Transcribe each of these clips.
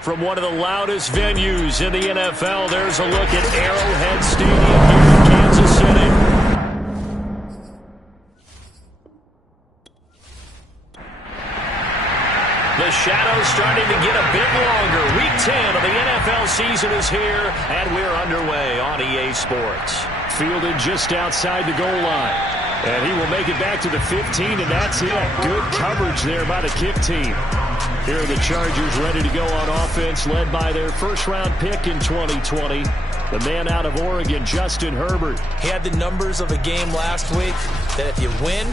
From one of the loudest venues in the NFL, there's a look at Arrowhead Stadium here in Kansas City. The shadow's starting to get a bit longer. Week 10 of the NFL season is here, and we're underway on EA Sports. Fielded just outside the goal line. And he will make it back to the 15, and that's it. Good coverage there by the kick team. Here are the Chargers ready to go on offense, led by their first-round pick in 2020, the man out of Oregon, Justin Herbert. He had the numbers of a game last week that if you win,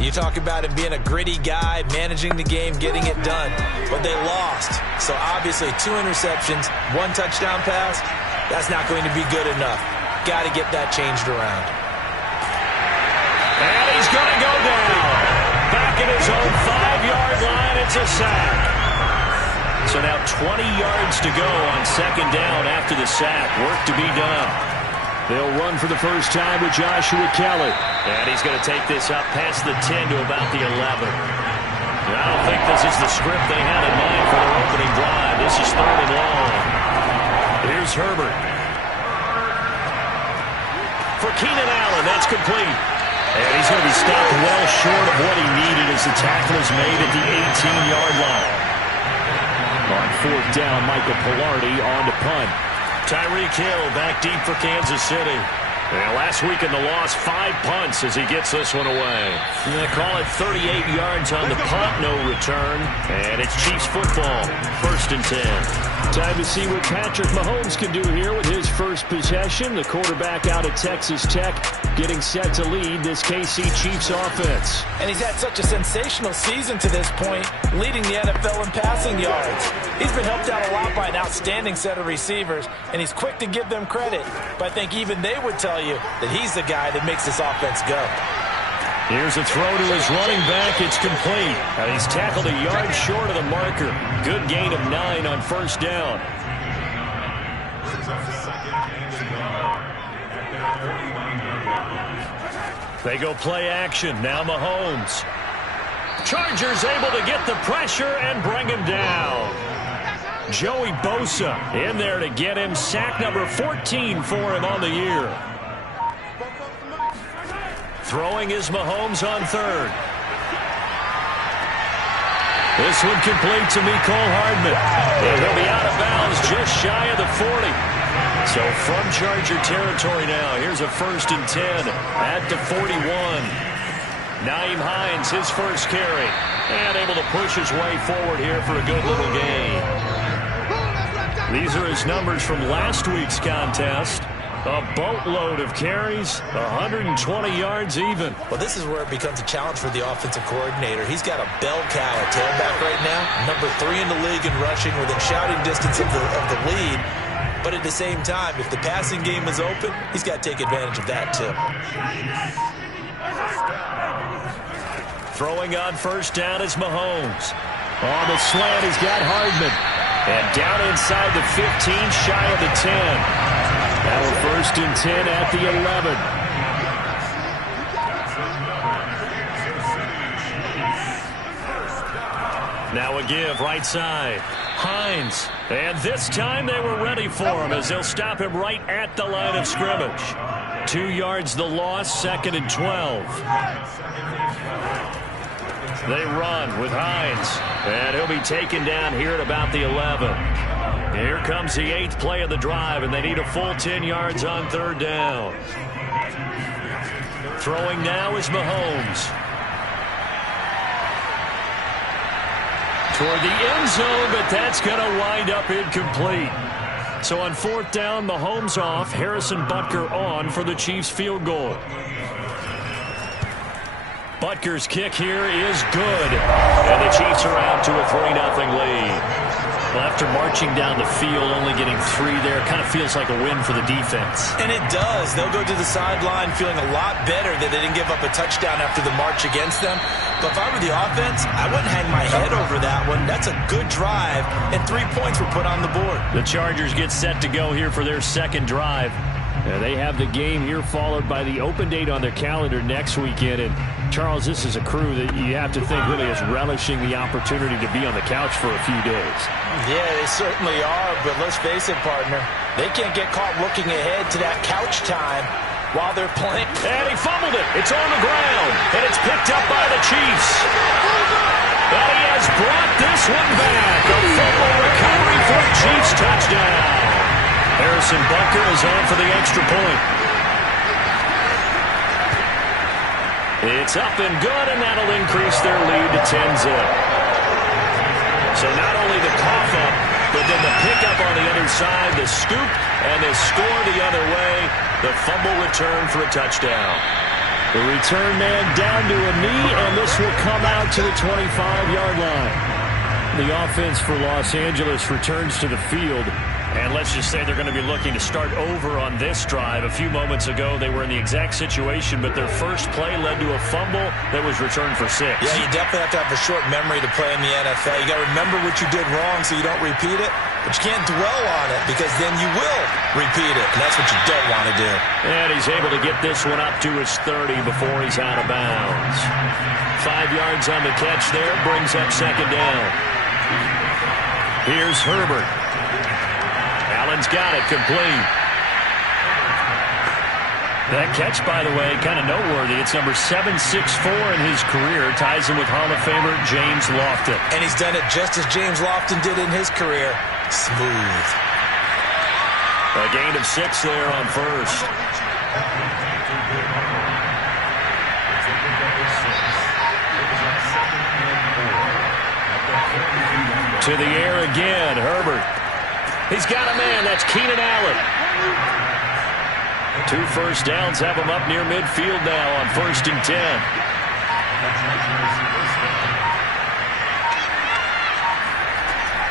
you talk about him being a gritty guy, managing the game, getting it done. But they lost. So obviously 2 interceptions, 1 touchdown pass, that's not going to be good enough. Got to get that changed around. And he's going to go down. Back at his own 5-yard line, it's a sack. So now 20 yards to go on second down after the sack. Work to be done. They'll run for the first time with Joshua Kelly. And he's going to take this up past the 10 to about the 11. I don't think this is the script they had in mind for their opening drive. This is 3rd and long. Here's Herbert. For Keenan Allen, that's complete. And he's going to be stopped well short of what he needed as the tackle is made at the 18-yard line. On 4th down, Michael Pilardi on to punt. Tyreek Hill back deep for Kansas City. And last week in the loss, 5 punts as he gets this one away. They call it 38 yards on the punt, no return. And it's Chiefs football, 1st and 10. Time to see what Patrick Mahomes can do here with his first possession. The quarterback out of Texas Tech getting set to lead this KC Chiefs offense. And he's had such a sensational season to this point, leading the NFL in passing yards. He's been helped out a lot by an outstanding set of receivers, and he's quick to give them credit. But I think even they would tell you that he's the guy that makes this offense go. Here's a throw to his running back. It's complete. And he's tackled a yard short of the marker. Good gain of 9 on 1st down. They go play action. Now Mahomes. Chargers able to get the pressure and bring him down. Joey Bosa in there to get him. Sack number 14 for him on the year. Throwing is Mahomes on 3rd. This one complete to Mecole Hardman. And he'll be out of bounds just shy of the 40. So from Charger territory now, here's a 1st and 10 at the 41. Nyheim Hines, his first carry. And able to push his way forward here for a good little gain. These are his numbers from last week's contest. A boatload of carries, 120 yards even. Well, this is where it becomes a challenge for the offensive coordinator. He's got a bell cow at tailback right now, number 3 in the league in rushing within shouting distance of the lead. But at the same time, if the passing game is open, he's got to take advantage of that too. Throwing on 1st down is Mahomes. On the slant, he's got Hardman. And down inside the 15, shy of the 10. Now a 1st and 10 at the 11. Now a give right side. Hines. And this time they were ready for him as they'll stop him right at the line of scrimmage. 2 yards the loss, 2nd and 12. They run with Hines. And he'll be taken down here at about the 11. Here comes the 8th play of the drive, and they need a full 10 yards on 3rd down. Throwing now is Mahomes. Toward the end zone, but that's going to wind up incomplete. So on 4th down, Mahomes off, Harrison Butker on for the Chiefs field goal. Butker's kick here is good, and the Chiefs are out to a 3-0 lead. Well, after marching down the field, only getting 3 there, kind of feels like a win for the defense. And it does. They'll go to the sideline feeling a lot better that they didn't give up a touchdown after the march against them. But if I were the offense, I wouldn't hang my head over that one. That's a good drive, and 3 points were put on the board. The Chargers get set to go here for their 2nd drive. They have the game here followed by the open date on their calendar next weekend. And, Charles, this is a crew that you have to think really is relishing the opportunity to be on the couch for a few days. Yeah, they certainly are, but let's face it, partner. They can't get caught looking ahead to that couch time while they're playing. And he fumbled it. It's on the ground, and it's picked up by the Chiefs. And he has brought this one back. A fumble recovery for a Chiefs touchdown. Harrison Butker is on for the extra point. It's up and good, and that'll increase their lead to 10-zip. So not only the cough up, but then the pickup on the other side, the scoop, and the score the other way. The fumble return for a touchdown. The return man down to a knee, and this will come out to the 25-yard line. The offense for Los Angeles returns to the field. And let's just say they're going to be looking to start over on this drive. A few moments ago, they were in the exact situation, but their first play led to a fumble that was returned for 6. Yeah, you definitely have to have a short memory to play in the NFL. You got to remember what you did wrong so you don't repeat it, but you can't dwell on it because then you will repeat it, and that's what you don't want to do. And he's able to get this one up to his 30 before he's out of bounds. 5 yards on the catch there, brings up second down. Here's Herbert. Allen's got it, complete. That catch, by the way, kind of noteworthy. It's number 764 in his career. Ties him with Hall of Famer James Lofton. And he's done it just as James Lofton did in his career. Smooth. A gain of 6 there on first. To the air again, Herbert. He's got a man. That's Keenan Allen. 2 first downs have him up near midfield now on 1st and 10.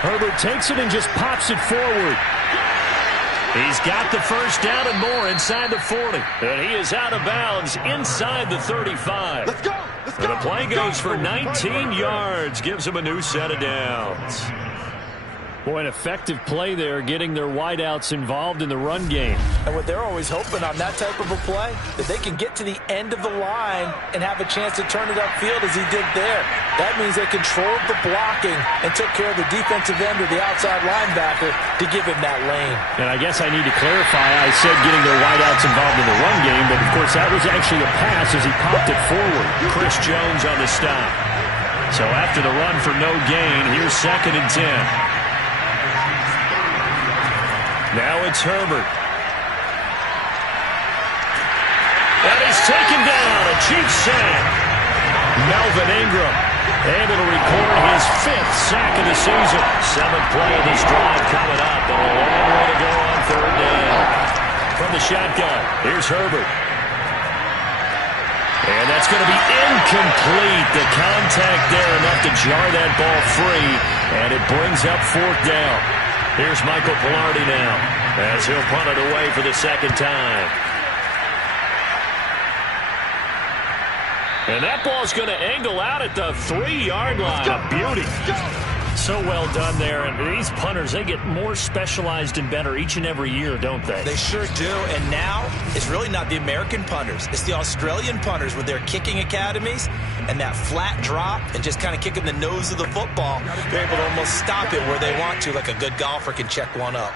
Herbert takes it and just pops it forward. He's got the first down and more inside the 40. And he is out of bounds inside the 35. Let's go. Let's go. And the play goes for 19 yards. Gives him a new set of downs. Boy, an effective play there, getting their wideouts involved in the run game. And what they're always hoping on that type of a play, that they can get to the end of the line and have a chance to turn it upfield as he did there. That means they controlled the blocking and took care of the defensive end or the outside linebacker to give him that lane. And I guess I need to clarify, I said getting their wideouts involved in the run game, but of course that was actually a pass as he popped it forward. Chris Jones on the stop. So after the run for no gain, here's 2nd and 10. Now it's Herbert. And he's taken down. A Chiefs sack. Melvin Ingram able to record his 5th sack of the season. 7th play of this drive coming up. And a long way to go on 3rd down. From the shotgun, here's Herbert. And that's going to be incomplete. The contact there enough to jar that ball free. And it brings up 4th down. Here's Michael Palardy now as he'll punt it away for the 2nd time. And that ball's going to angle out at the 3-yard line. A beauty. So well done there. And these punters, they get more specialized and better each and every year, don't they? They sure do. And now it's really not the American punters. It's the Australian punters with their kicking academies and that flat drop and just kind of kicking the nose of the football. They're able to almost stop it where they want to, like a good golfer can check one up.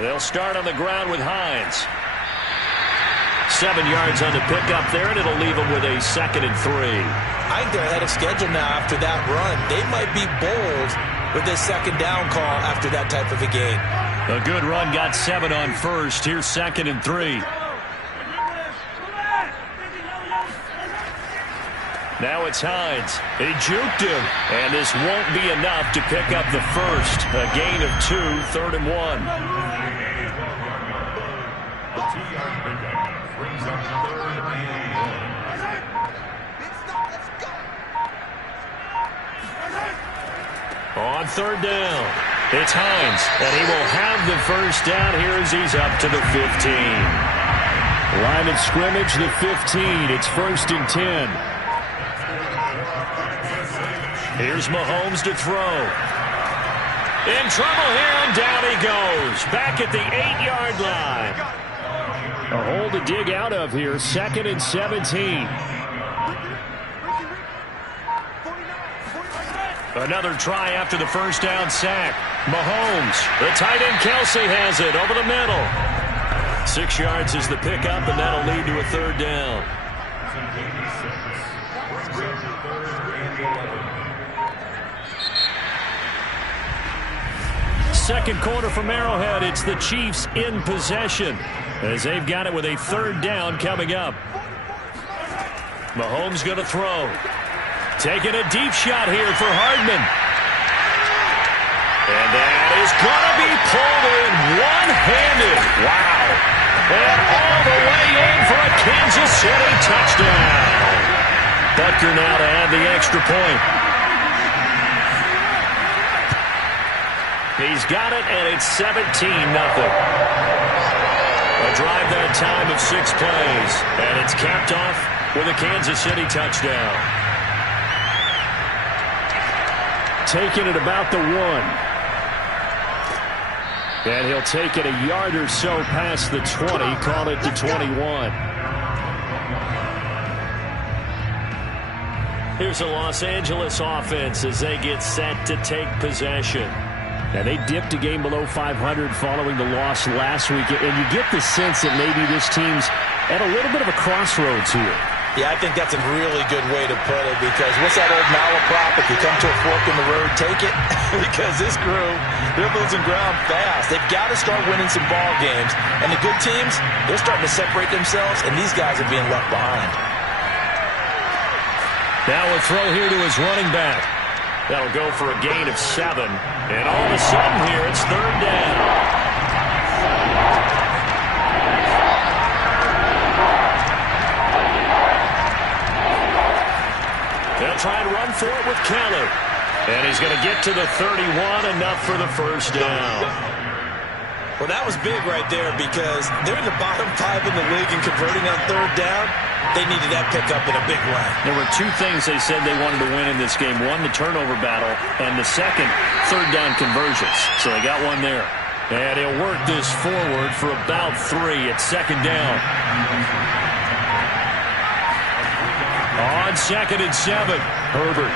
They'll start on the ground with Hines. 7 yards on the pickup there, and it'll leave them with a 2nd and 3. I think they're ahead of schedule now after that run. They might be bold with this 2nd down call after that type of a game. A good run, got 7 on first. Here's 2nd and 3. Now it's Hines. He juked him, and this won't be enough to pick up the first. A gain of 2, 3rd and 1. On 3rd down, it's Hines, and he will have the first down here as he's up to the 15. Line of scrimmage, the 15. It's 1st and 10. Here's Mahomes to throw. In trouble here, and down he goes. Back at the 8-yard line. A hole to dig out of here. 2nd and 17. Another try after the first down sack. Mahomes, the tight end Kelsey has it over the middle. 6 yards is the pickup, and that'll lead to a 3rd down. Second quarter from Arrowhead. It's the Chiefs in possession as they've got it with a 3rd down coming up. Mahomes going to throw. Taking a deep shot here for Hardman. And that is going to be pulled in one-handed. Wow. And all the way in for a Kansas City touchdown. Butker now to add the extra point. He's got it, and it's 17-0. A drive that time of 6 plays, and it's capped off with a Kansas City touchdown. Taking it about the 1. And he'll take it a yard or so past the 20, call it the 21. Here's a Los Angeles offense as they get set to take possession. Now, they dipped a game below 500 following the loss last week, and you get the sense that maybe this team's at a little bit of a crossroads here. Yeah, I think that's a really good way to put it, because what's that old malaprop? If you come to a fork in the road, take it. Because this crew, they're losing ground fast. They've got to start winning some ball games. And the good teams, they're starting to separate themselves, and these guys are being left behind. Now a throw here to his running back. That'll go for a gain of 7. And all of a sudden here, it's 3rd down. They'll try and run for it with Kelly. And he's going to get to the 31, enough for the 1st down. Well, that was big right there, because they're in the bottom 5 in the league in converting on 3rd down. They needed that pickup in a big way. There were 2 things they said they wanted to win in this game. One, the turnover battle, and the second, 3rd down conversions. So they got one there. And he'll work this forward for about 3 at 2nd down. On 2nd and 7, Herbert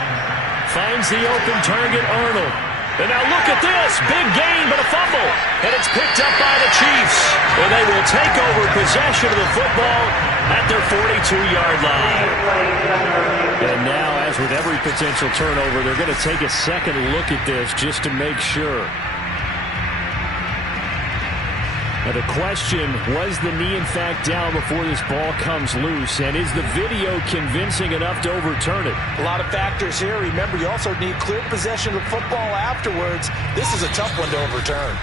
finds the open target, Arnold. And now look at this. Big gain, but a fumble. And it's picked up by the Chiefs. And they will take over possession of the football at their 42-yard line. And now, as with every potential turnover, they're going to take a second look at this just to make sure. Now the question, was the knee in fact down before this ball comes loose? And is the video convincing enough to overturn it? A lot of factors here. Remember, you also need clear possession of the football afterwards. This is a tough one to overturn.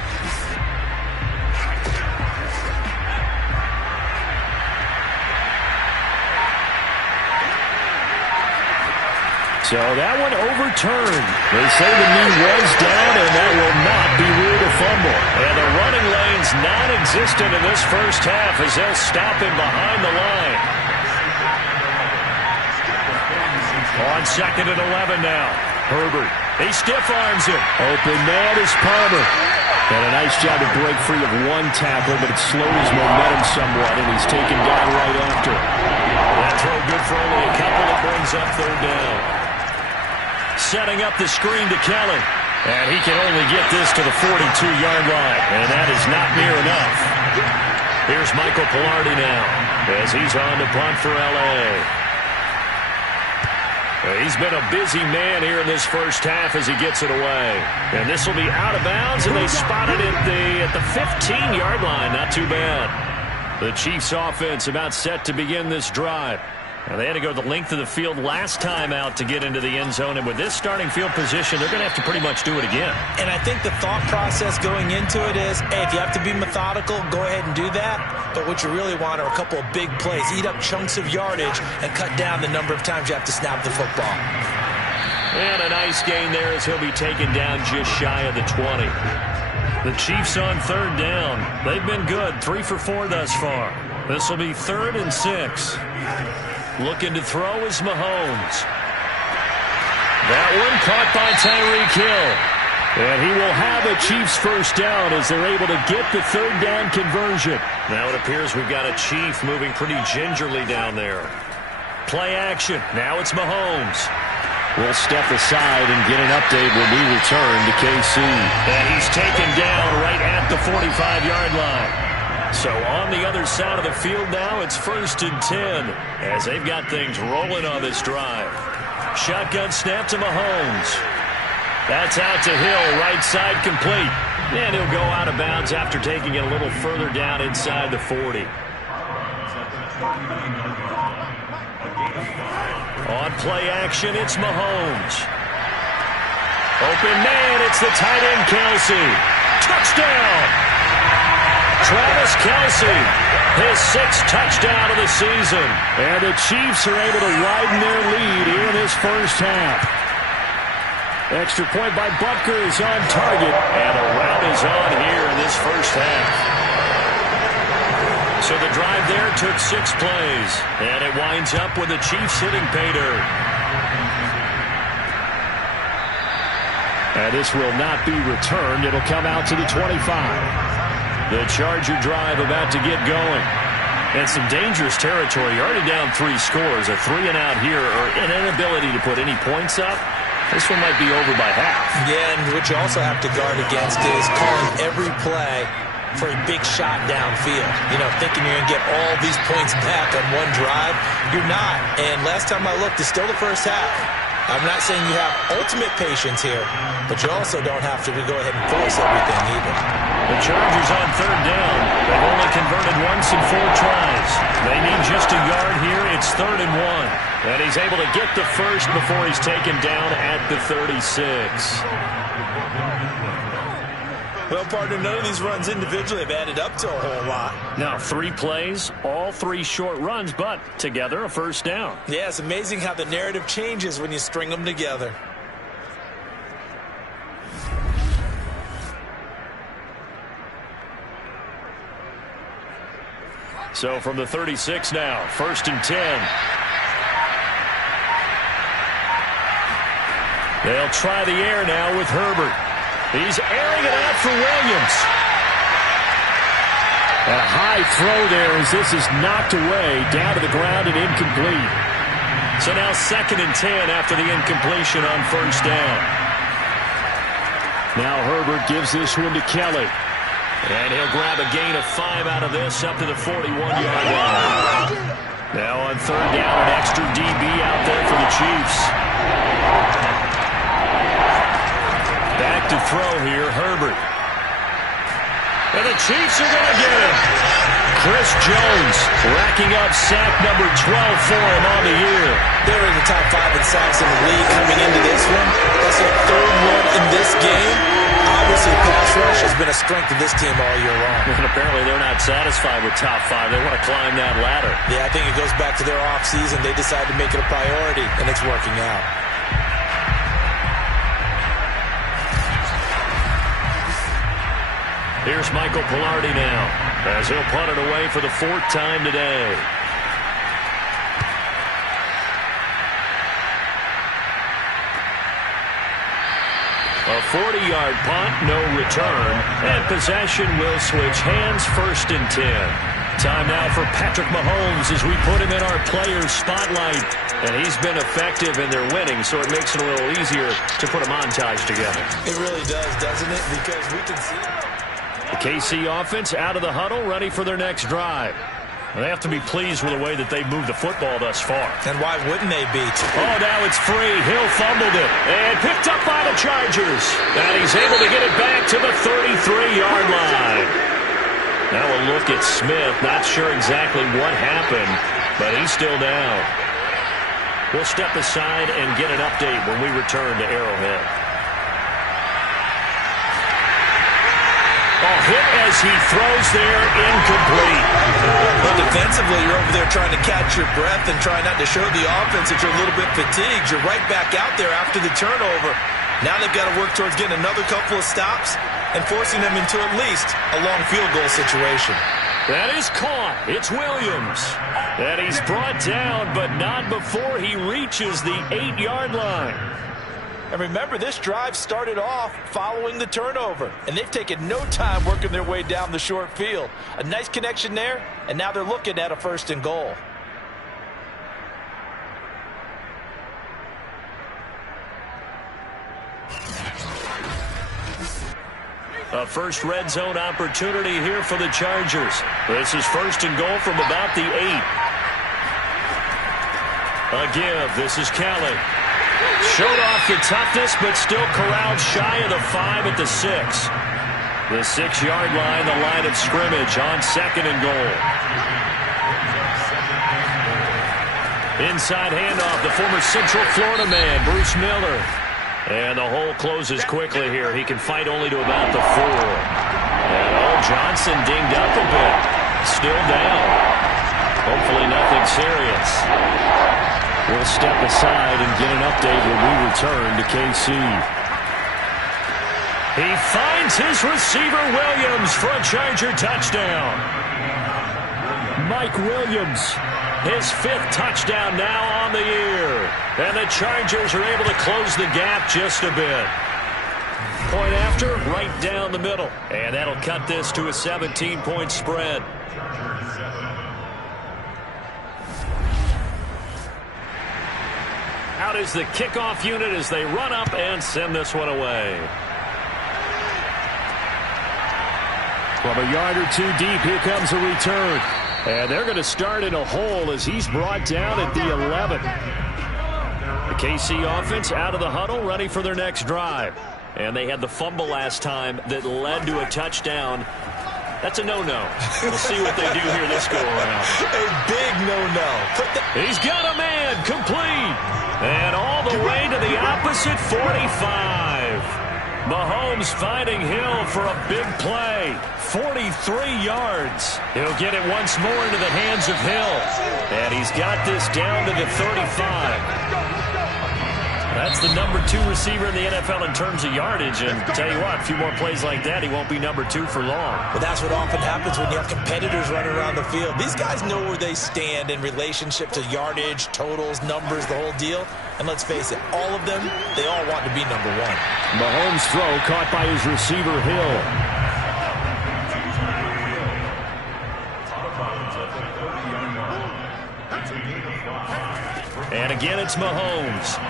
So that one overturned. They say the knee was down, and that will not be ruled a fumble. And the running lane's non-existent in this first half as they'll stop him behind the line. On 2nd and 11 now. Herbert, he stiff arms him. Open man is Palmer. And a nice job to break free of one tackle, but it slowed his momentum somewhat, and he's taken down right after. That throw good for only a couple. That brings up 3rd down. Setting up the screen to Kelly. And he can only get this to the 42-yard line. And that is not near enough. Here's Michael Palardy now as he's on to punt for L.A. He's been a busy man here in this first half as he gets it away. And this will be out of bounds, and they spotted it at the 15-yard line. Not too bad. The Chiefs offense about set to begin this drive. Now, they had to go the length of the field last time out to get into the end zone, and with this starting field position, they're going to have to pretty much do it again. And I think the thought process going into it is, hey, if you have to be methodical, go ahead and do that. But what you really want are a couple of big plays. Eat up chunks of yardage and cut down the number of times you have to snap the football. And a nice gain there as he'll be taken down just shy of the 20. The Chiefs on 3rd down. They've been good, 3 for 4 thus far. This will be 3rd and 6. Looking to throw is Mahomes. That one caught by Tyreek Hill. And he will have a Chiefs first down as they're able to get the third down conversion. Now it appears we've got a Chief moving pretty gingerly down there. Play action. Now it's Mahomes. We'll step aside and get an update when we return to KC. And he's taken down right at the 45-yard line. So on the other side of the field now, it's 1st and 10 as they've got things rolling on this drive. Shotgun snap to Mahomes. That's out to Hill, right side complete. And he'll go out of bounds after taking it a little further down inside the 40. On play action, it's Mahomes. Open man, it's the tight end Kelce. Touchdown! Travis Kelce, his 6th touchdown of the season. And the Chiefs are able to widen their lead here in this first half. Extra point by Butker is on target, and a rout is on here in this first half. So the drive there took 6 plays, and it winds up with the Chiefs hitting pay dirt. And this will not be returned. It'll come out to the 25. The Charger drive about to get going. And some dangerous territory. You're already down 3 scores. A 3-and-out here, or an inability to put any points up. This one might be over by half. Yeah, and what you also have to guard against is calling every play for a big shot downfield. You know, thinking you're going to get all these points back on one drive. You're not. And last time I looked, it's still the first half. I'm not saying you have ultimate patience here, but you also don't have to go ahead and force everything either. The Chargers on 3rd down. They've only converted once in 4 tries. They need just a yard here. It's 3rd and 1. And he's able to get the first before he's taken down at the 36. Well, partner, none of these runs individually have added up to a whole lot. Now, 3 plays, all 3 short runs, but together a first down. Yeah, it's amazing how the narrative changes when you string them together. So from the 36 now, 1st and 10. They'll try the air now with Herbert. He's airing it out for Williams. A high throw there as this is knocked away, down to the ground and incomplete. So now 2nd and 10 after the incompletion on 1st down. Now Herbert gives this one to Kelly. And he'll grab a gain of 5 out of this up to the 41-yard line. Now on 3rd down, an extra DB out there for the Chiefs. Back to throw here, Herbert. And the Chiefs are going to get him. Chris Jones racking up sack number 12 for him on the year. They're in the top 5 in sacks in the league coming into this one. That's their 3rd one in this game. Obviously, pass rush has been a strength of this team all year long. And apparently they're not satisfied with top 5. They want to climb that ladder. Yeah, I think it goes back to their offseason. They decided to make it a priority, and it's working out. Here's Michael Pilardi now, as he'll punt it away for the 4th time today. A 40-yard punt, no return, and possession will switch hands, 1st and 10. Time now for Patrick Mahomes as we put him in our players' spotlight. And he's been effective and they're winning, so it makes it a little easier to put a montage together. It really does, doesn't it? Because we can see the KC offense out of the huddle, ready for their next drive. They have to be pleased with the way that they've moved the football thus far. And why wouldn't they be? Oh, now it's free. Hill fumbled it. And picked up by the Chargers. And he's able to get it back to the 33-yard line. Now a look at Smith. Not sure exactly what happened, but he's still down. We'll step aside and get an update when we return to Arrowhead. A hit as he throws there, incomplete. Well, defensively, you're over there trying to catch your breath and try not to show the offense that you're a little bit fatigued. You're right back out there after the turnover. Now they've got to work towards getting another couple of stops and forcing them into at least a long field goal situation. That is caught. It's Williams. And he's brought down, but not before he reaches the 8-yard line. And remember, this drive started off following the turnover, and they've taken no time working their way down the short field. A nice connection there, and now they're looking at a 1st and goal. A first red zone opportunity here for the Chargers. This is 1st and goal from about the 8. A give. This is Kelly. Showed off the toughness, but still corralled shy of the 5 at the 6. The 6-yard line, the line of scrimmage on 2nd and goal. Inside handoff, the former Central Florida man, Bruce Miller. And the hole closes quickly here. He can fight only to about the 4. And Johnson dinged up a bit. Still down. Hopefully nothing serious. We'll step aside and get an update when we return to KC. He finds his receiver Williams for a Charger touchdown. Mike Williams, his 5th touchdown now on the year. And the Chargers are able to close the gap just a bit. Point after, right down the middle. And that'll cut this to a 17-point spread. Out is the kickoff unit as they run up and send this one away. From a yard or 2 deep, here comes a return. And they're going to start in a hole as he's brought down at the 11. The KC offense out of the huddle, ready for their next drive. And they had the fumble last time that led to a touchdown. That's a no-no. We'll see what they do here this go-around. A big no-no. He's got a man, complete. And all the way to the opposite 45. Mahomes finding Hill for a big play. 43 yards. He'll get it once more into the hands of Hill. And he's got this down to the 35. That's the number 2 receiver in the NFL in terms of yardage. And tell you what, a few more plays like that, he won't be number 2 for long. Well, that's what often happens when you have competitors running around the field. These guys know where they stand in relationship to yardage, totals, numbers, the whole deal. And let's face it, all of them, they all want to be number 1. Mahomes' throw caught by his receiver, Hill. And again, it's Mahomes.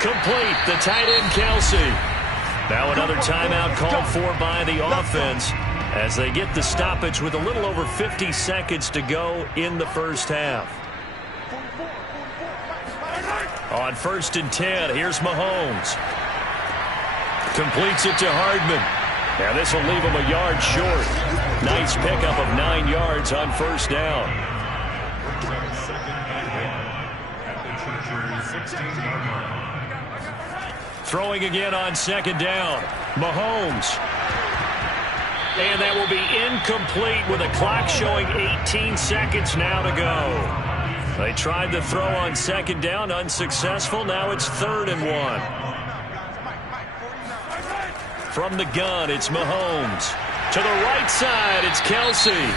Complete, the tight end, Kelsey. Now another timeout called for by the offense as they get the stoppage with a little over 50 seconds to go in the first half. On 1st and 10, here's Mahomes. Completes it to Hardman. Now this will leave him a yard short. Nice pickup of 9 yards on 1st down. Throwing again on 2nd down. Mahomes. And that will be incomplete with a clock showing 18 seconds now to go. They tried the throw on 2nd down, unsuccessful. Now it's 3rd and 1. From the gun, it's Mahomes. To the right side, it's Kelsey.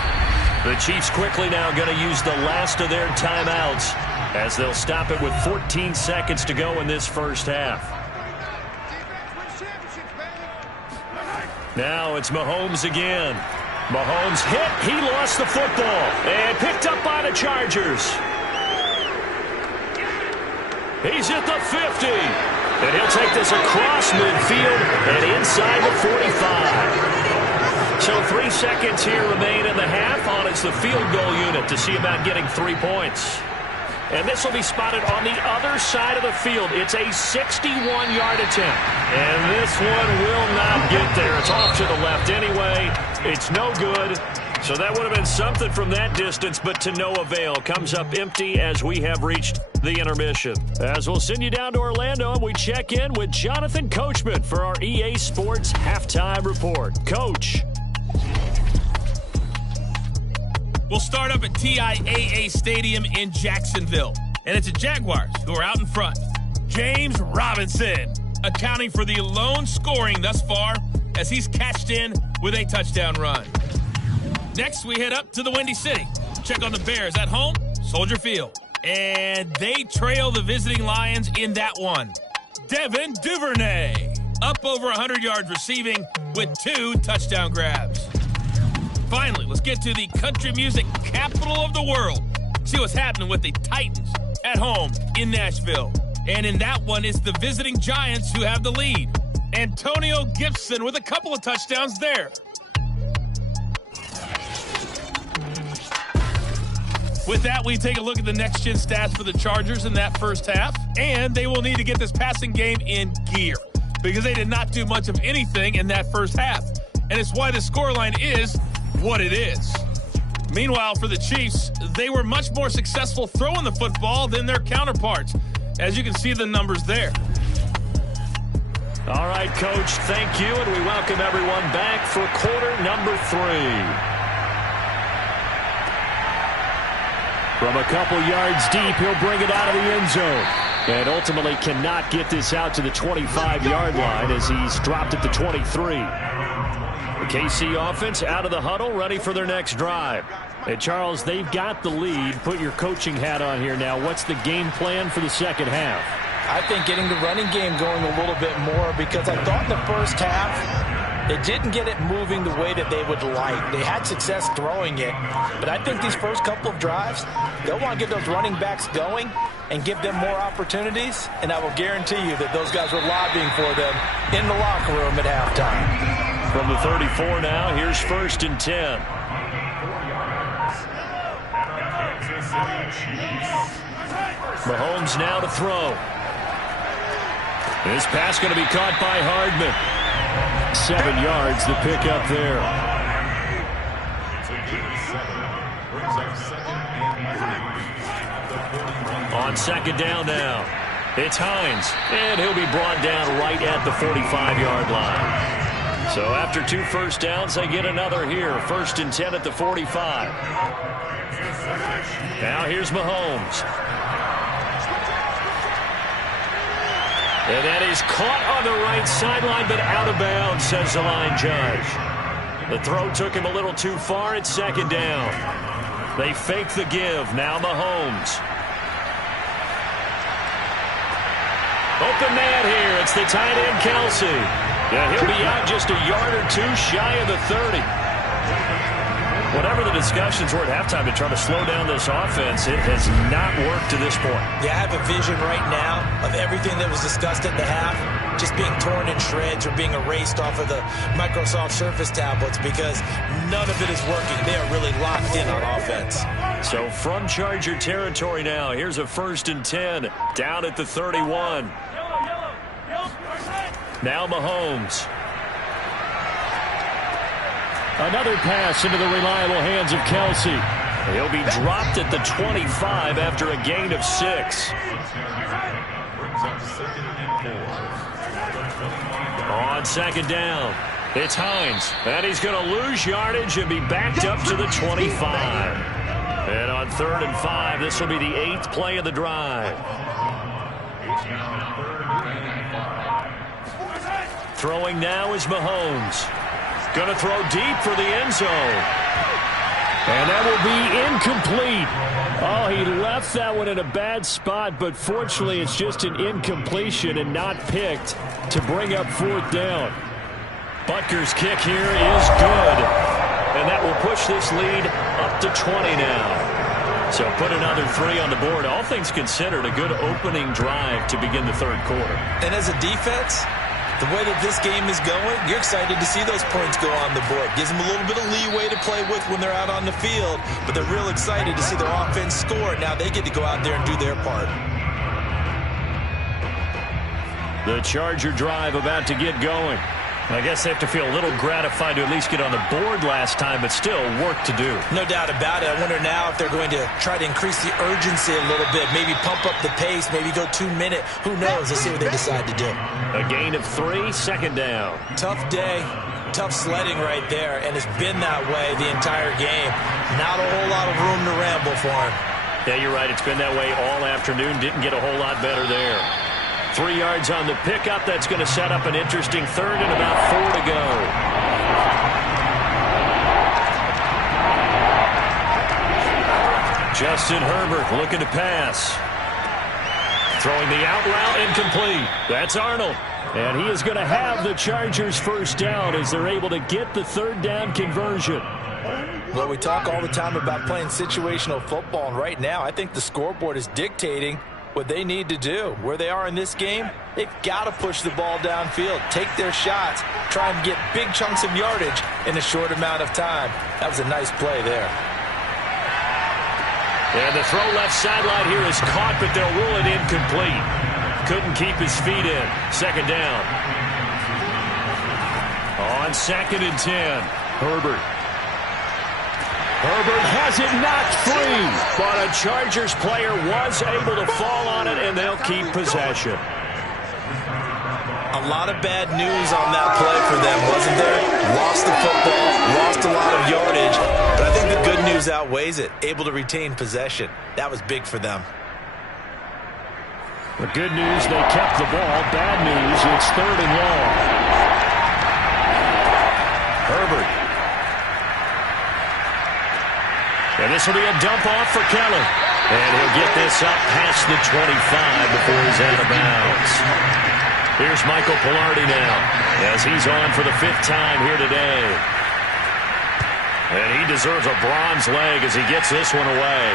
The Chiefs quickly now going to use the last of their timeouts as they'll stop it with 14 seconds to go in this first half. Now it's Mahomes again. Mahomes hit. He lost the football. And picked up by the Chargers. He's at the 50. And he'll take this across midfield and inside the 45. So 3 seconds here remain in the half on it's the field goal unit to see about getting 3 points. And this will be spotted on the other side of the field. It's a 61-yard attempt. And this one will not get there. It's off to the left anyway. It's no good. So that would have been something from that distance, but to no avail. Comes up empty as we have reached the intermission. As we'll send you down to Orlando, and we check in with Jonathan Coachman for our EA Sports Halftime Report. Coach. We'll start up at TIAA Stadium in Jacksonville. And it's the Jaguars who are out in front. James Robinson accounting for the lone scoring thus far as he's cashed in with a touchdown run. Next, we head up to the Windy City. Check on the Bears at home, Soldier Field. And they trail the visiting Lions in that one. Devin Duvernay, up over 100 yards receiving with 2 touchdown grabs. Finally, let's get to the country music capital of the world. See what's happening with the Titans at home in Nashville. And in that one, it's the visiting Giants who have the lead. Antonio Gibson with a couple of touchdowns there. With that, we take a look at the next-gen stats for the Chargers in that first half. And they will need to get this passing game in gear because they did not do much of anything in that first half. And it's why the scoreline is what it is. Meanwhile, for the Chiefs, they were much more successful throwing the football than their counterparts. As you can see the numbers there. All right, Coach, thank you, and we welcome everyone back for quarter number 3. From a couple yards deep, he'll bring it out of the end zone. And ultimately cannot get this out to the 25-yard line as he's dropped at the 23. The KC offense out of the huddle, ready for their next drive. Hey, Charles, they've got the lead. Put your coaching hat on here now. What's the game plan for the second half? I think getting the running game going a little bit more because I thought in the first half they didn't get it moving the way that they would like. They had success throwing it, but I think these first couple of drives, they'll want to get those running backs going and give them more opportunities, and I will guarantee you that those guys were lobbying for them in the locker room at halftime. From the 34 now, here's 1st and 10. Mahomes now to throw. This pass going to be caught by Hardman. 7 yards, the pickup there. On second down now, it's Hines, and he'll be brought down right at the 45-yard line. So after 2 first downs, they get another here. 1st and 10 at the 45. Now here's Mahomes. And that is caught on the right sideline, but out of bounds, says the line judge. The throw took him a little too far at 2nd down. They fake the give. Now Mahomes. Open man here. It's the tight end, Kelsey. Yeah, he'll be out just a yard or 2 shy of the 30. Whatever the discussions were at halftime to try to slow down this offense, it has not worked to this point. Yeah, I have a vision right now of everything that was discussed at the half just being torn in shreds or being erased off of the Microsoft Surface tablets because none of it is working. They are really locked in on offense. So from Charger territory now, here's a 1st and 10 down at the 31. Now Mahomes. Another pass into the reliable hands of Kelsey. He'll be dropped at the 25 after a gain of 6. On 2nd down, it's Hines. And he's going to lose yardage and be backed up to the 25. And on 3rd and 5, this will be the 8th play of the drive. Throwing now is Mahomes. Going to throw deep for the end zone. And that will be incomplete. Oh, he left that one in a bad spot, but fortunately it's just an incompletion and not picked to bring up 4th down. Butker's kick here is good. And that will push this lead up to 20 now. So put another 3 on the board. All things considered, a good opening drive to begin the 3rd quarter. And as a defense, the way that this game is going, you're excited to see those points go on the board. Gives them a little bit of leeway to play with when they're out on the field, but they're real excited to see their offense score. Now they get to go out there and do their part. The Charger drive about to get going. I guess they have to feel a little gratified to at least get on the board last time, but still work to do. No doubt about it. I wonder now if they're going to try to increase the urgency a little bit, maybe pump up the pace, maybe go 2-minute. Who knows? Let's see what they decide to do. A gain of 3, 2nd down. Tough day, tough sledding right there, and it's been that way the entire game. Not a whole lot of room to ramble for him. Yeah, you're right. It's been that way all afternoon. Didn't get a whole lot better there. 3 yards on the pickup. That's going to set up an interesting 3rd and about 4 to go. Justin Herbert looking to pass. Throwing the out route incomplete. That's Arnold. And he is going to have the Chargers first down as they're able to get the third down conversion. Well, we talk all the time about playing situational football, and right now I think the scoreboard is dictating what they need to do. Where they are in this game, they've got to push the ball downfield, take their shots, try and get big chunks of yardage in a short amount of time. That was a nice play there. And the throw left sideline here is caught, but they'll rule it incomplete. Couldn't keep his feet in. Second down. On 2nd and 10, Herbert. Herbert has it knocked free, but a Chargers player was able to fall on it, and they'll keep possession. A lot of bad news on that play for them, wasn't there? Lost the football, lost a lot of yardage, but I think the good news outweighs it. Able to retain possession. That was big for them. The good news, they kept the ball. Bad news, it's 3rd and long. Herbert. And this will be a dump off for Kelly. And he'll get this up past the 25 before he's out of bounds. Here's Michael Palardy now, as he's on for the 5th time here today. And he deserves a bronze leg as he gets this one away.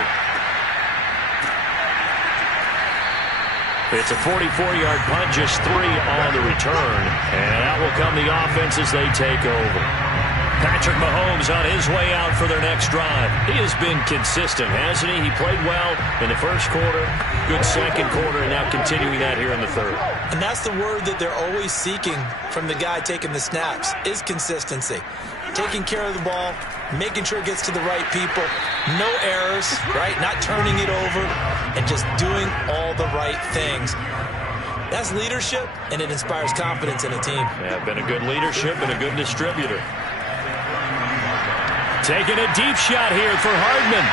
It's a 44-yard punt, just 3 on the return. And out will come the offense as they take over. Patrick Mahomes on his way out for their next drive. He has been consistent, hasn't he? He played well in the first quarter, good second quarter, and now continuing that here in the third. And that's the word that they're always seeking from the guy taking the snaps, is consistency. Taking care of the ball, making sure it gets to the right people, no errors, right? Not turning it over, and just doing all the right things. That's leadership, and it inspires confidence in a team. Yeah, been a good leadership and a good distributor. Taking a deep shot here for Hardman.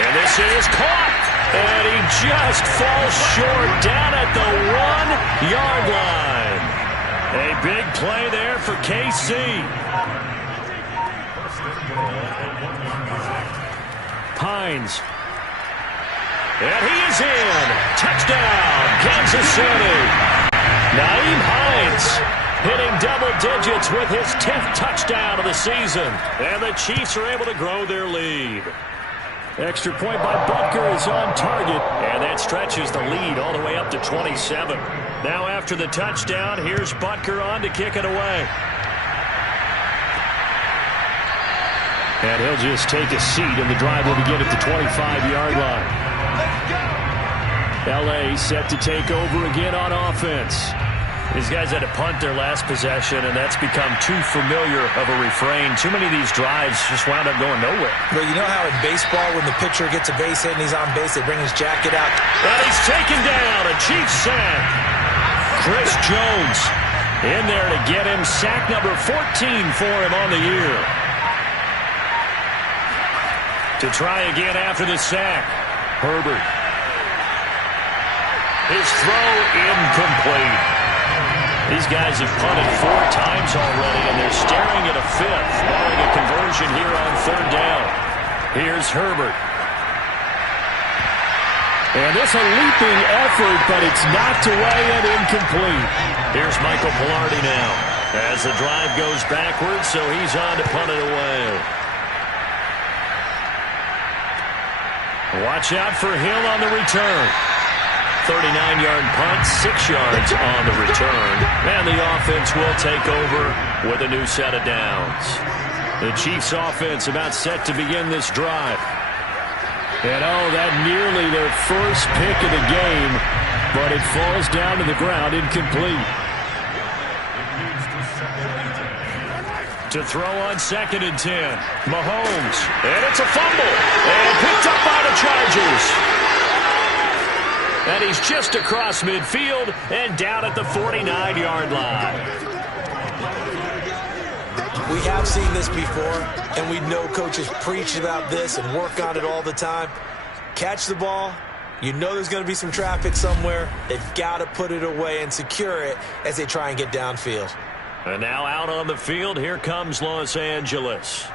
And this is caught. And he just falls short down at the 1-yard line. A big play there for KC. Hines. And he is in. Touchdown, Kansas City. Nyheim Hines hitting double digits with his 10th touchdown of the season. And the Chiefs are able to grow their lead. Extra point by Butker is on target. And that stretches the lead all the way up to 27. Now after the touchdown, here's Butker on to kick it away. And he'll just take a seat, and the drive will begin at the 25-yard line. L.A. set to take over again on offense. These guys had to punt their last possession, and that's become too familiar of a refrain. Too many of these drives just wound up going nowhere. Well, you know how in baseball, when the pitcher gets a base hit and he's on base, they bring his jacket out? And he's taken down, a Chiefs sack. Chris Jones in there to get him sack number 14 for him on the year. To try again after the sack, Herbert. His throw incomplete. These guys have punted 4 times already, and they're staring at a 5th, barring a conversion here on 3rd down. Here's Herbert. And this a leaping effort, but it's knocked away and incomplete. Here's Michael Palardy now, as the drive goes backwards, so he's on to punt it away. Watch out for Hill on the return. 39-yard punt, 6 yards on the return. And the offense will take over with a new set of downs. The Chiefs offense about set to begin this drive. And that nearly their first pick of the game, but it falls down to the ground incomplete. To throw on 2nd and 10, Mahomes. And it's a fumble. And picked up by the Chargers. And he's just across midfield and down at the 49-yard line. We have seen this before, and we know coaches preach about this and work on it all the time. Catch the ball. You know there's going to be some traffic somewhere. They've got to put it away and secure it as they try and get downfield. And now out on the field, here comes Los Angeles.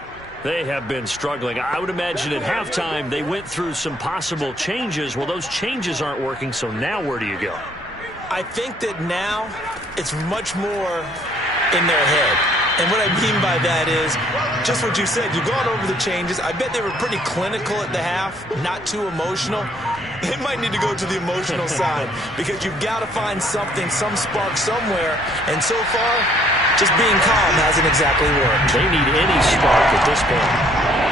They have been struggling. I would imagine at halftime they went through some possible changes. Well, those changes aren't working, so now where do you go? I think that now it's much more in their head. And what I mean by that is just what you said. You've gone over the changes. I bet they were pretty clinical at the half, not too emotional. They might need to go to the emotional side because you've got to find something, some spark somewhere. And so far, just being calm hasn't exactly worked. They need any spark at this point.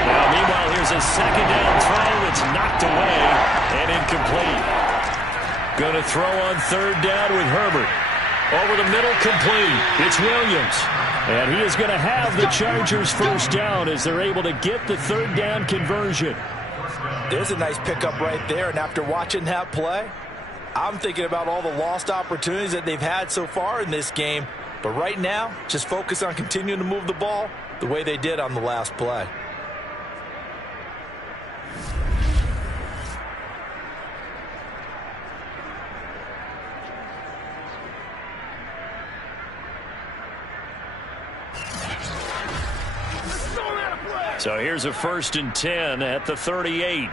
Now, meanwhile, here's a second down throw that's knocked away and incomplete. Going to throw on third down with Herbert. Over the middle, complete. It's Williams. And he is going to have the Chargers first down as they're able to get the third down conversion. There's a nice pickup right there, and after watching that play, I'm thinking about all the lost opportunities that they've had so far in this game. But right now, just focus on continuing to move the ball the way they did on the last play. So here's a 1st and 10 at the 38.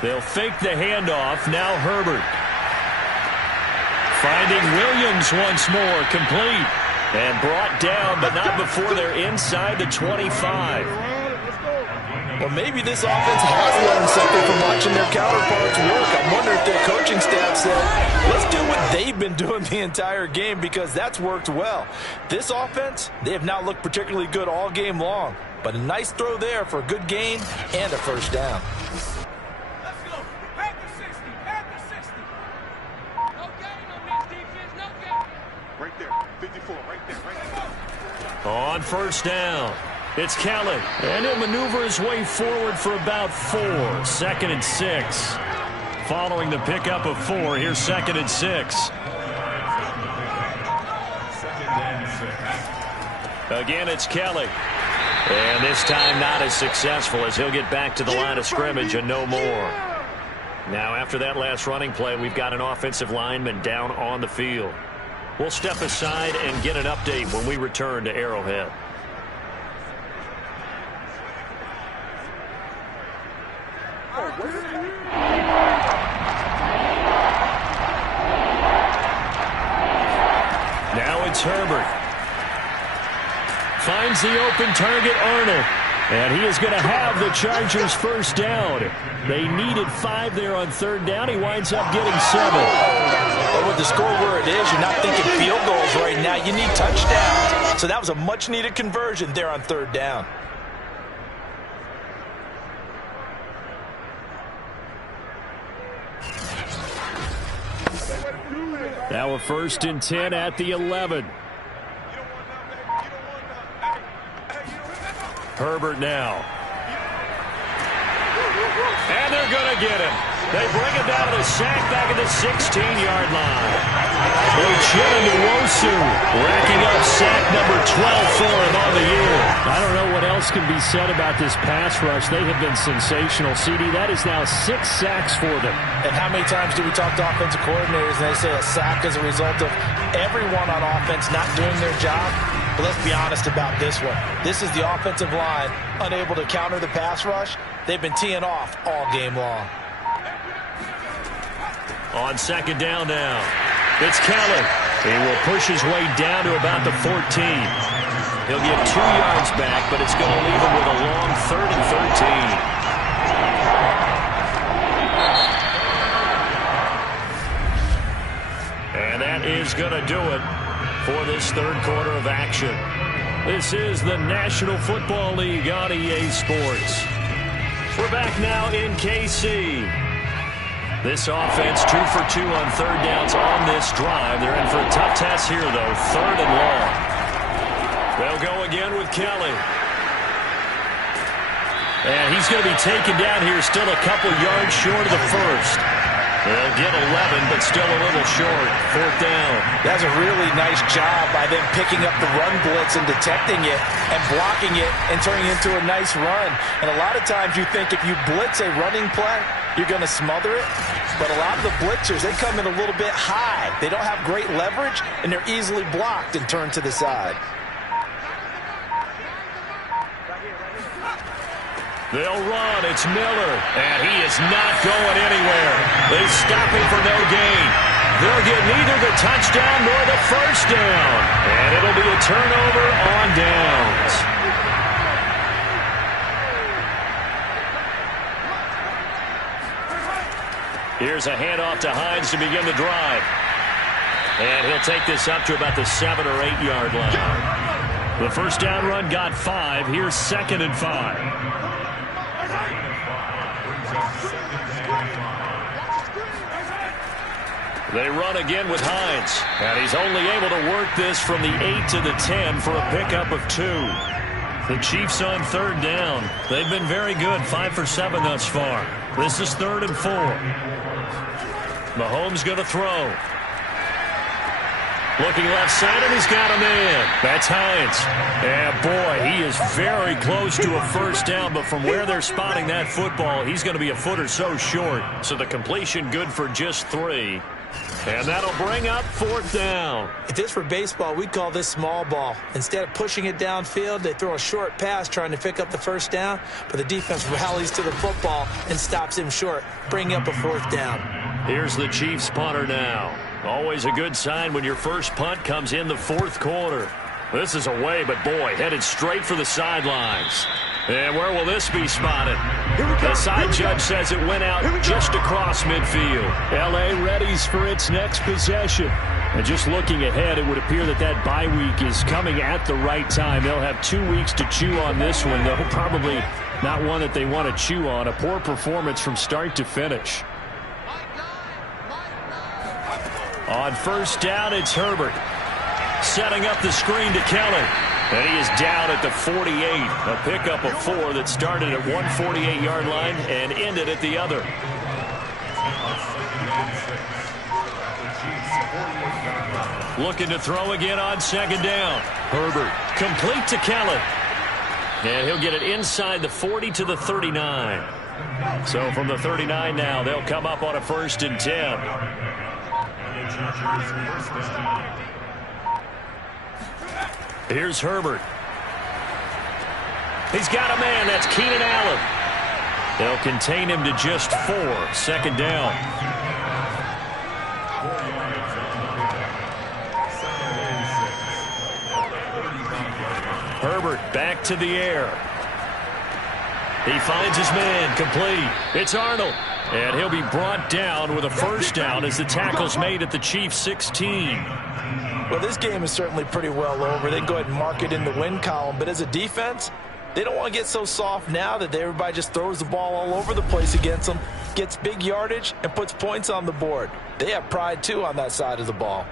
They'll fake the handoff. Now Herbert. Finding Williams once more. Complete. And brought down, but not before they're inside the 25. Well, maybe this offense has learned something from watching their counterparts work. I wonder if their coaching staff said, let's do what they've been doing the entire game because that's worked well. This offense, they have not looked particularly good all game long. But a nice throw there for a good gain and a first down. Let's go. Back to 60. Back to 60. No game on this defense. No game. Right there. 54. Right there. Right there. On first down. It's Kelly, and he'll maneuver his way forward for about 4. 2nd and 6. Following the pickup of 4, here's 2nd and 6. Again, it's Kelly. And this time not as successful as he'll get back to the line of scrimmage and no more. Now, after that last running play, we've got an offensive lineman down on the field. We'll step aside and get an update when we return to Arrowhead. Now it's Herbert. Finds the open target, Arnold. And he is going to have the Chargers first down. They needed 5 there on third down. He winds up getting 7. But with the score where it is, you're not thinking field goals right now. You need touchdowns. So that was a much-needed conversion there on third down. Now a 1st and 10 at the 11. Herbert now. And they're going to get him. They bring him down to the sack back at the 16-yard line. Uchenna Nwosu racking up sack number 12 for him on the year. I don't know what else can be said about this pass rush. They have been sensational. CD, that is now 6 sacks for them. And how many times do we talk to offensive coordinators and they say a sack is a result of everyone on offense not doing their job? But let's be honest about this one. This is the offensive line unable to counter the pass rush. They've been teeing off all game long. On 2nd down now, it's Kelly. He will push his way down to about the 14. He'll get 2 yards back, but it's going to leave him with a long 3rd and 13. And that is going to do it for this third quarter of action. This is the National Football League on EA Sports. We're back now in KC. This offense 2 for 2 on third downs on this drive. They're in for a tough test here, though. 3rd and long. They'll go again with Kelly. And he's going to be taken down here, still a couple yards short of the first. They'll get 11, but still a little short. 4th down. That's a really nice job by them picking up the run blitz and detecting it and blocking it and turning it into a nice run. And a lot of times you think if you blitz a running play, you're going to smother it. But a lot of the blitzers, they come in a little bit high. They don't have great leverage, and they're easily blocked and turned to the side. They'll run. It's Miller. And he is not going anywhere. They stop him for no gain. They'll get neither the touchdown nor the first down. And it'll be a turnover on downs. Here's a handoff to Hines to begin the drive. And he'll take this up to about the 7 or 8 yard line. The first down run got 5. Here's 2nd and 5. They run again with Hines. And he's only able to work this from the 8 to the 10 for a pickup of 2. The Chiefs on 3rd down. They've been very good, 5 for 7 thus far. This is 3rd and 4. Mahomes going to throw. Looking left side, and he's got a man. That's Hines. And boy, he is very close to a first down, but from where they're spotting that football, he's going to be a foot or so short. So the completion good for just 3. And that'll bring up 4th down. If this were baseball, we'd call this small ball. Instead of pushing it downfield, they throw a short pass trying to pick up the first down, but the defense rallies to the football and stops him short, bringing up a 4th down. Here's the Chiefs punter now. Always a good sign when your first punt comes in the 4th quarter. This is away, but boy, headed straight for the sidelines. And where will this be spotted? The side judge says it went out just across midfield. L.A. readies for its next possession. And just looking ahead, it would appear that that bye week is coming at the right time. They'll have 2 weeks to chew on this one, though probably not one that they want to chew on. A poor performance from start to finish. On first down, it's Herbert. Setting up the screen to Kelly. And he is down at the 48. A pickup of 4 that started at 148-yard line and ended at the other. Looking to throw again on 2nd down. Herbert complete to Kelly. And he'll get it inside the 40 to the 39. So from the 39 now, they'll come up on a 1st and 10. Here's Herbert. He's got a man. That's Keenan Allen. They'll contain him to just 4. 2nd down. Herbert back to the air. He finds his man. Complete. It's Arnold. And he'll be brought down with a first down as the tackle's made at the Chiefs' 16. Well, this game is certainly pretty well over. They can go ahead and mark it in the win column. But as a defense, they don't want to get so soft now that everybody just throws the ball all over the place against them, gets big yardage, and puts points on the board. They have pride, too, on that side of the ball.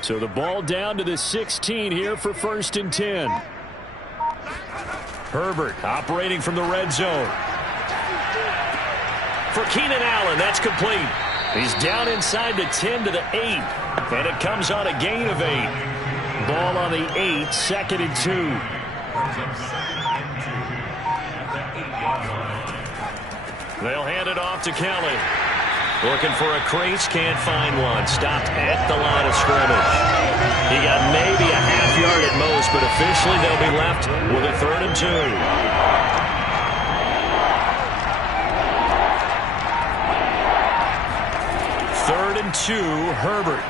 So the ball down to the 16 here for 1st and 10. Herbert operating from the red zone. For Keenan Allen, that's complete. He's down inside the 10 to the 8. And it comes on a gain of 8. Ball on the 8, 2nd and 2. They'll hand it off to Kelly. Looking for a crease, can't find one. Stopped at the line of scrimmage. He got maybe a half yard at most, but officially they'll be left with a 3rd and 2. 3rd and 2, Herbert.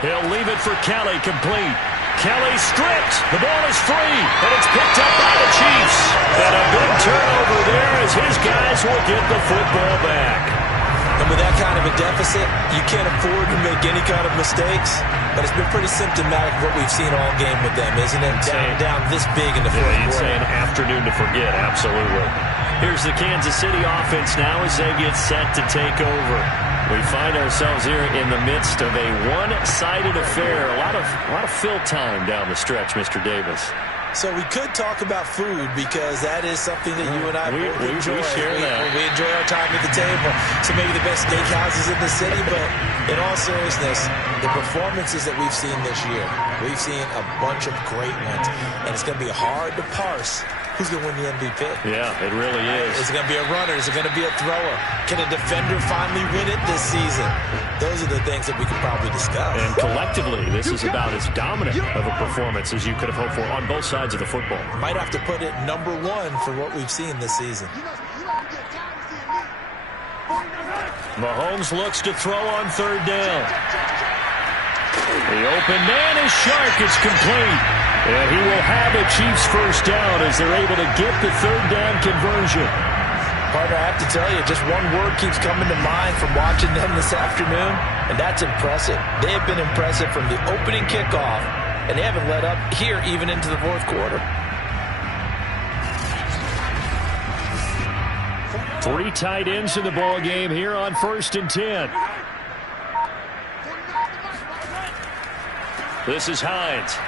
He'll leave it for Kelly, complete. Kelly stripped. The ball is free, and it's picked up by the Chiefs. And a big turnover there as his guys will get the football back. And with that kind of a deficit, you can't afford to make any kind of mistakes. But it's been pretty symptomatic of what we've seen all game with them, isn't it? Down this big in the fourth quarter. You'd say an afternoon to forget, absolutely. Here's the Kansas City offense now as they get set to take over. We find ourselves here in the midst of a one-sided affair. A lot of fill time down the stretch, Mr. Davis. So we could talk about food because that is something that you and I both enjoy. We share that. We enjoy our time at the table. So maybe the best steakhouses in the city, but in all seriousness, the performances that we've seen this year, we've seen a bunch of great ones, and it's going to be hard to parse who's going to win the MVP. Yeah, it really is. Is it going to be a runner? Is it going to be a thrower? Can a defender finally win it this season? Those are the things that we could probably discuss. And collectively, this is about as dominant of a performance as you could have hoped for on both sides of the football. Might have to put it #1 for what we've seen this season. Mahomes looks to throw on 3rd down. The open man is Shark. It's complete. And he will have a Chiefs first down as they're able to get the 3rd down conversion. Partner, I have to tell you, just one word keeps coming to mind from watching them this afternoon, and that's impressive. They have been impressive from the opening kickoff, and they haven't let up here even into the 4th quarter. 3 tight ends in the ball game here on 1st and 10. This is Hines.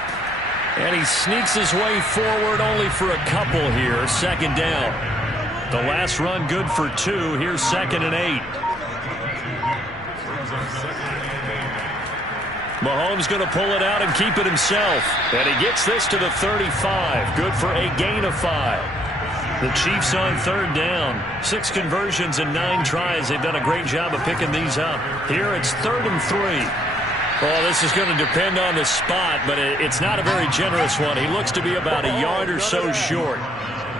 And he sneaks his way forward only for a couple here. 2nd down. The last run good for 2. Here's 2nd and 8. Mahomes going to pull it out and keep it himself. And he gets this to the 35. Good for a gain of 5. The Chiefs on 3rd down. 6 conversions and 9 tries. They've done a great job of picking these up. Here it's 3rd and 3. Well, this is going to depend on the spot, but it's not a very generous one. He looks to be about a yard or so short.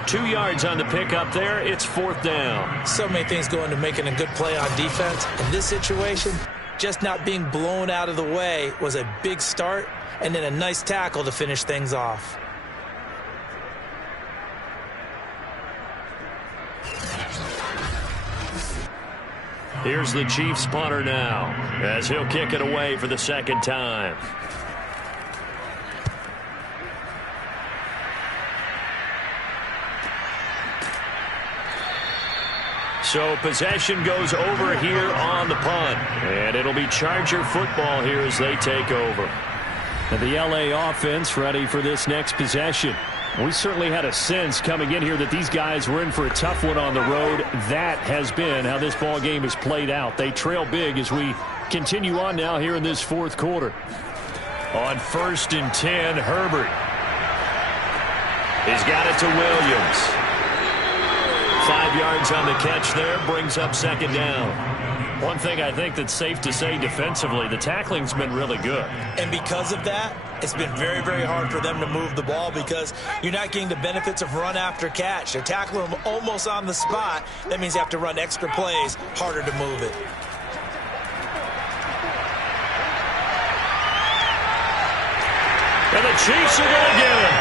2 yards on the pickup there. It's 4th down. So many things go into making a good play on defense. In this situation, just not being blown out of the way was a big start, and then a nice tackle to finish things off. Here's the Chiefs punter now, as he'll kick it away for the 2nd time. So possession goes over here on the punt, and it'll be Charger football here as they take over. And the LA offense ready for this next possession. We certainly had a sense coming in here that these guys were in for a tough one on the road. That has been how this ball game has played out. They trail big as we continue on now here in this 4th quarter. On 1st and 10, Herbert. He's got it to Williams. 5 yards on the catch there, brings up 2nd down. One thing I think that's safe to say defensively, the tackling's been really good. And because of that, it's been very, very hard for them to move the ball because you're not getting the benefits of run after catch. They're tackling them almost on the spot. That means you have to run extra plays, harder to move it. And the Chiefs are going to get him.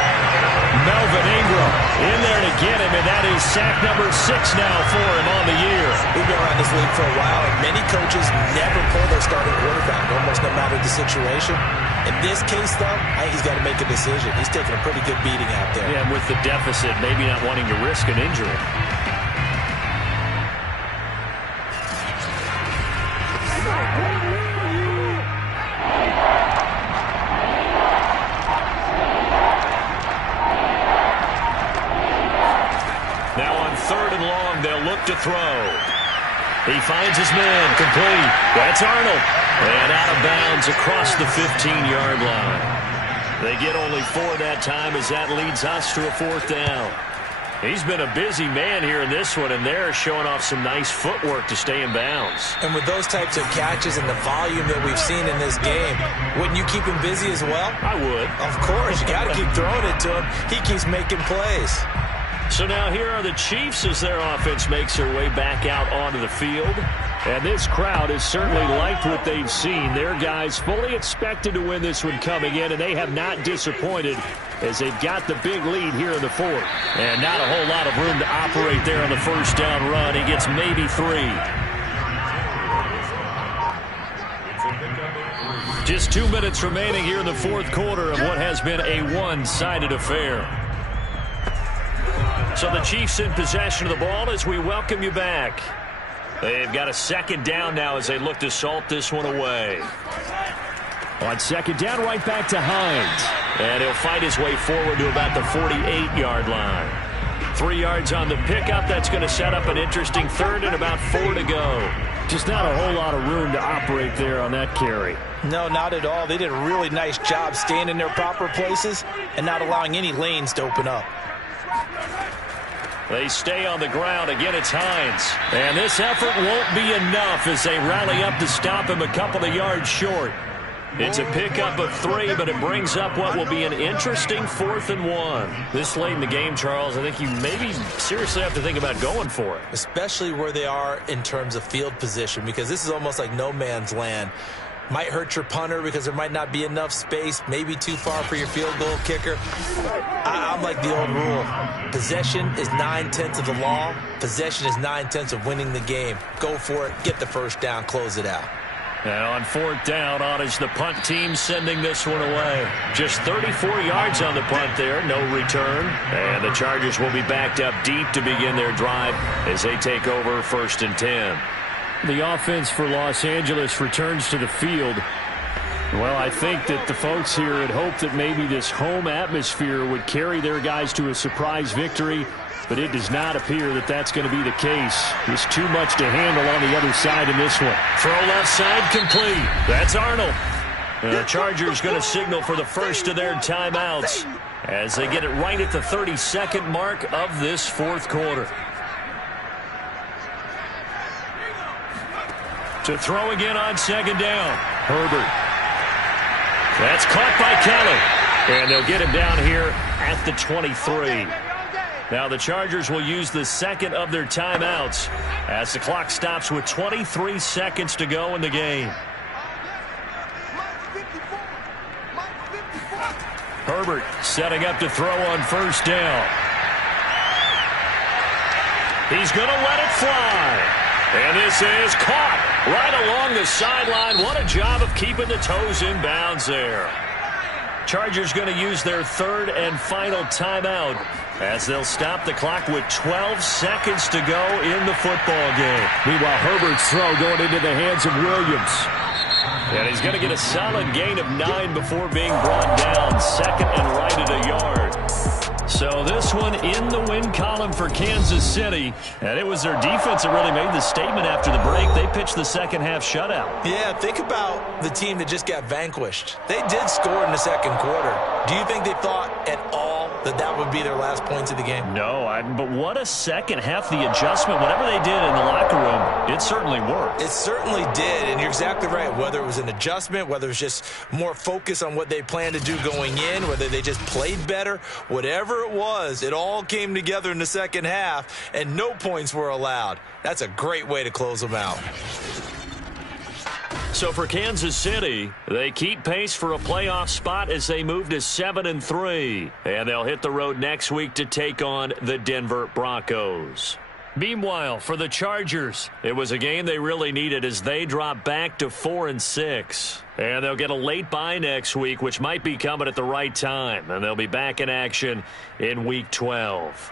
Melvin Ingram in there to get him, and that is sack number 6 now for him on the year. We've been around this league for a while, and many coaches never pull their starting quarterback, almost no matter the situation. In this case, though, I think he's got to make a decision. He's taking a pretty good beating out there. Yeah, and with the deficit, maybe not wanting to risk an injury. Now on 3rd and long, they'll look to throw. He finds his man, complete. That's Arnold. And out of bounds across the 15-yard line. They get only 4 that time as that leads us to a 4th down. He's been a busy man here in this one, and they're showing off some nice footwork to stay in bounds. And with those types of catches and the volume that we've seen in this game, wouldn't you keep him busy as well? I would. Of course. You got to keep throwing it to him. He keeps making plays. So now here are the Chiefs as their offense makes their way back out onto the field. And this crowd has certainly liked what they've seen. Their guys fully expected to win this one coming in, and they have not disappointed as they've got the big lead here in the 4th. And not a whole lot of room to operate there on the 1st down run. He gets maybe 3. Just 2 minutes remaining here in the 4th quarter of what has been a one-sided affair. So the Chiefs in possession of the ball as we welcome you back. They've got a 2nd down now as they look to salt this one away. On second down, right back to Hines. And he'll fight his way forward to about the 48-yard line. 3 yards on the pickup. That's going to set up an interesting third and about 4 to go. Just not a whole lot of room to operate there on that carry. No, not at all. They did a really nice job staying in their proper places and not allowing any lanes to open up. They stay on the ground. Again, it's Hines. And this effort won't be enough as they rally up to stop him a couple of yards short. It's a pickup of 3, but it brings up what will be an interesting 4th and 1. This late in the game, Charles, I think you maybe seriously have to think about going for it. Especially where they are in terms of field position, because this is almost like no man's land. Might hurt your punter because there might not be enough space, maybe too far for your field goal kicker. I'm like the old rule. Possession is 9/10 of the law. Possession is 9/10 of winning the game. Go for it. Get the first down. Close it out. And on 4th down, on is the punt team sending this one away. Just 34 yards on the punt there, no return. And the Chargers will be backed up deep to begin their drive as they take over 1st and 10. The offense for Los Angeles returns to the field. Well, I think that the folks here had hoped that maybe this home atmosphere would carry their guys to a surprise victory, but it does not appear that that's going to be the case. There's too much to handle on the other side in this one. Throw left side complete. That's Arnold. And the Chargers going to signal for the first of their timeouts as they get it right at the 32nd mark of this 4th quarter. To throw again on 2nd down. Herbert. That's caught by Kelly. And they'll get him down here at the 23. Now the Chargers will use the second of their timeouts as the clock stops with 23 seconds to go in the game. Herbert setting up to throw on 1st down. He's going to let it fly. And this is caught right along the sideline. What a job of keeping the toes in bounds there. Chargers going to use their 3rd and final timeout as they'll stop the clock with 12 seconds to go in the football game. Meanwhile, Herbert's throw going into the hands of Williams. And he's going to get a solid gain of 9 before being brought down. 2nd and right at a yard. So this one in the win column for Kansas City. And it was their defense that really made the statement after the break. They pitched the second half shutout. Yeah, think about the team that just got vanquished. They did score in the 2nd quarter. Do you think they thought at all that that would be their last points of the game? No, but what a second half. The adjustment, whatever they did in the locker room, it certainly worked. It certainly did, and you're exactly right. Whether it was an adjustment, whether it was just more focus on what they planned to do going in, whether they just played better, whatever it was, it all came together in the 2nd half, and no points were allowed. That's a great way to close them out. So for Kansas City, they keep pace for a playoff spot as they move to 7-3. And they'll hit the road next week to take on the Denver Broncos. Meanwhile, for the Chargers, it was a game they really needed as they drop back to 4-6. And they'll get a late bye next week, which might be coming at the right time. And they'll be back in action in Week 12.